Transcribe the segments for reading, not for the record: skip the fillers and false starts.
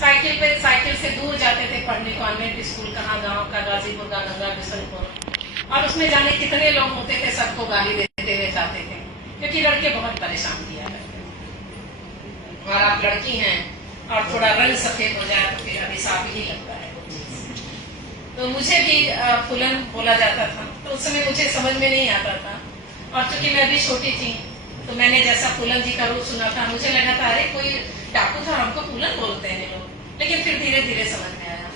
Cycle से दूर जाते थे पढ़ने कॉन्वेंट स्कूल, कहाँ गांव का, गाजीपुर का, गंगा बिशनपुर, और उसमें जाने कितने लोग होते थे, सबको गाली देते हुए जाते थे, क्योंकि लड़के बहुत परेशान किया करते थे। और आप लड़की हैं और थोड़ा रंग सफेद हो जाए तो फिर अभिशाप ही लगता है। तो मुझे भी फूलन बोला जाता था, तो उस समय मुझे समझ में नहीं आता था, और चूंकि मैं भी छोटी थी तो मैंने जैसा फूलन जी का रूप सुना था, मुझे लगा था अरे कोई डाकू था, हमको फूलन बोलते हैं लोग। लेकिन फिर धीरे धीरे समझ में आया,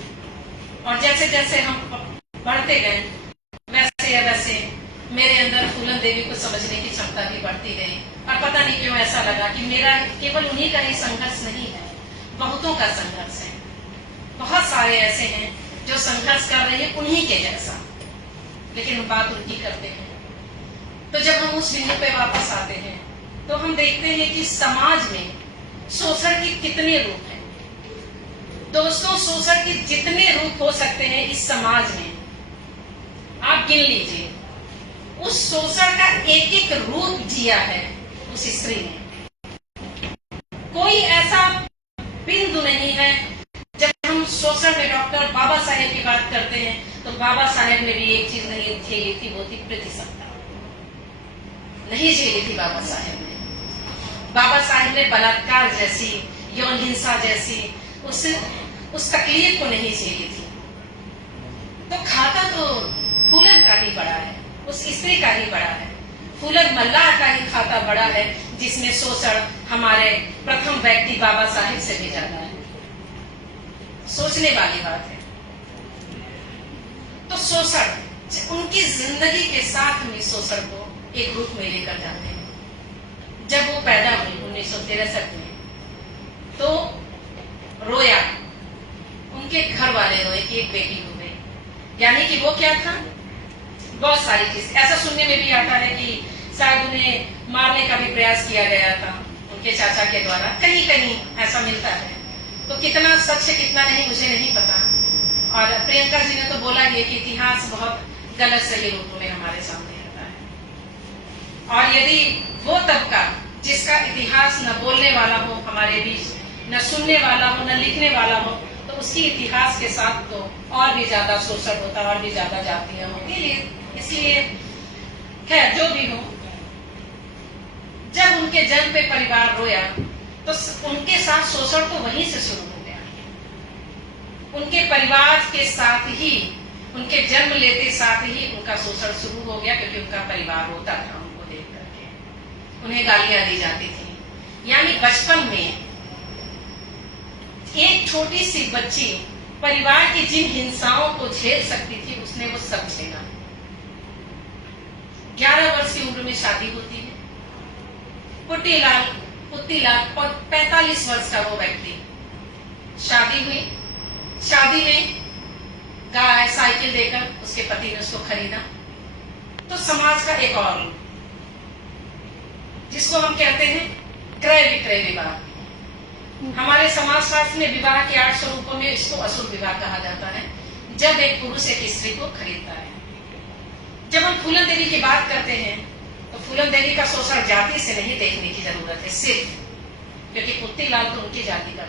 और जैसे जैसे हम बढ़ते गए वैसे या वैसे मेरे अंदर फूलन देवी को समझने की क्षमता भी बढ़ती गई। और पता नहीं क्यों ऐसा लगा कि मेरा केवल उन्हीं का ही संघर्ष नहीं है, बहुतों का संघर्ष है। बहुत सारे ऐसे हैं जो संघर्ष कर रहे हैं उन्हीं के जैसा, लेकिन हम बात उनकी करते हैं। तो जब हम उस बिंदु पे वापस आते हैं तो हम देखते हैं कि समाज में शोषण के कितने रूप हैं। दोस्तों, शोषण के जितने रूप हो सकते हैं इस समाज में आप गिन लीजिए, उस शोषण का एक एक रूप जिया है उस स्त्री ने। कोई ऐसा बिंदु नहीं है। जब हम शोषण में डॉक्टर बाबा साहेब की बात करते हैं तो बाबा साहेब ने भी एक चीज नहीं झेली थी, वो थी प्रतिसत्ता। नहीं झेली थी बाबा साहेब ने। बाबा साहेब ने बलात्कार जैसी, यौन हिंसा जैसी उस तकलीफ को नहीं झेली थी। तो खाता तो फूलन का ही बड़ा है, उस स्त्री का ही बड़ा है। फूलन मल्लाह का ही खाता बड़ा है, जिसमें शोषण हमारे प्रथम व्यक्ति बाबा साहेब से भी ज्यादा है। सोचने वाली बात है। तो शोषण उनकी जिंदगी के साथ में शोषण को एक रूप में लेकर जाते हैं। जब वो पैदा हुई 1963 में तो रोया, उनके घर वाले रोए कि एक बेटी हो गई। यानी कि वो क्या था, बहुत सारी चीज ऐसा सुनने में भी आता है कि शायद उन्हें मारने का भी प्रयास किया गया था उनके चाचा के द्वारा, कहीं कहीं ऐसा मिलता है। तो कितना सच है कितना नहीं मुझे नहीं पता। और प्रियंका जी ने तो बोला ही कि इतिहास बहुत गलत सही रूप में हमारे सामने आता है। और यदि वो तबका जिसका इतिहास न बोलने वाला हो हमारे बीच, न सुनने वाला हो, न लिखने वाला हो, तो उसकी इतिहास के साथ तो और भी ज्यादा शोषण होता, और भी ज्यादा जातियां होती। इसलिए खैर जो भी हो, जब उनके जन्म पे परिवार रोया तो उनके साथ शोषण तो वहीं से शुरू हो गया। उनके परिवार के साथ ही, उनके जन्म लेते साथ ही उनका शोषण शुरू हो गया, क्योंकि उनका परिवार रोता था उनको देख करके, उन्हें गालियां दी जाती थी। यानी बचपन में एक छोटी सी बच्ची परिवार की जिन हिंसाओं को झेल सकती थी उसने वो सब झेला। 11 वर्ष की उम्र में शादी होती है, पुत्तीलाल और 45 वर्ष का वो व्यक्ति, शादी हुई। शादी में गाय साइकिल देकर उसके पति ने उसको खरीदा। तो समाज का एक और रूप जिसको हम कहते हैं क्रय विक्रय विवाह। हमारे समाज शास्त्र में विवाह के 8 स्वरूपों में इसको असुर विवाह कहा जाता है, जब एक पुरुष एक स्त्री को खरीदता है। जब हम फूलन देवी की बात करते हैं तो फूलन देवी का शोषण जाति से नहीं देखने की जरूरत है सिर्फ, क्योंकि पुत्तीलाल तो उनकी जाति का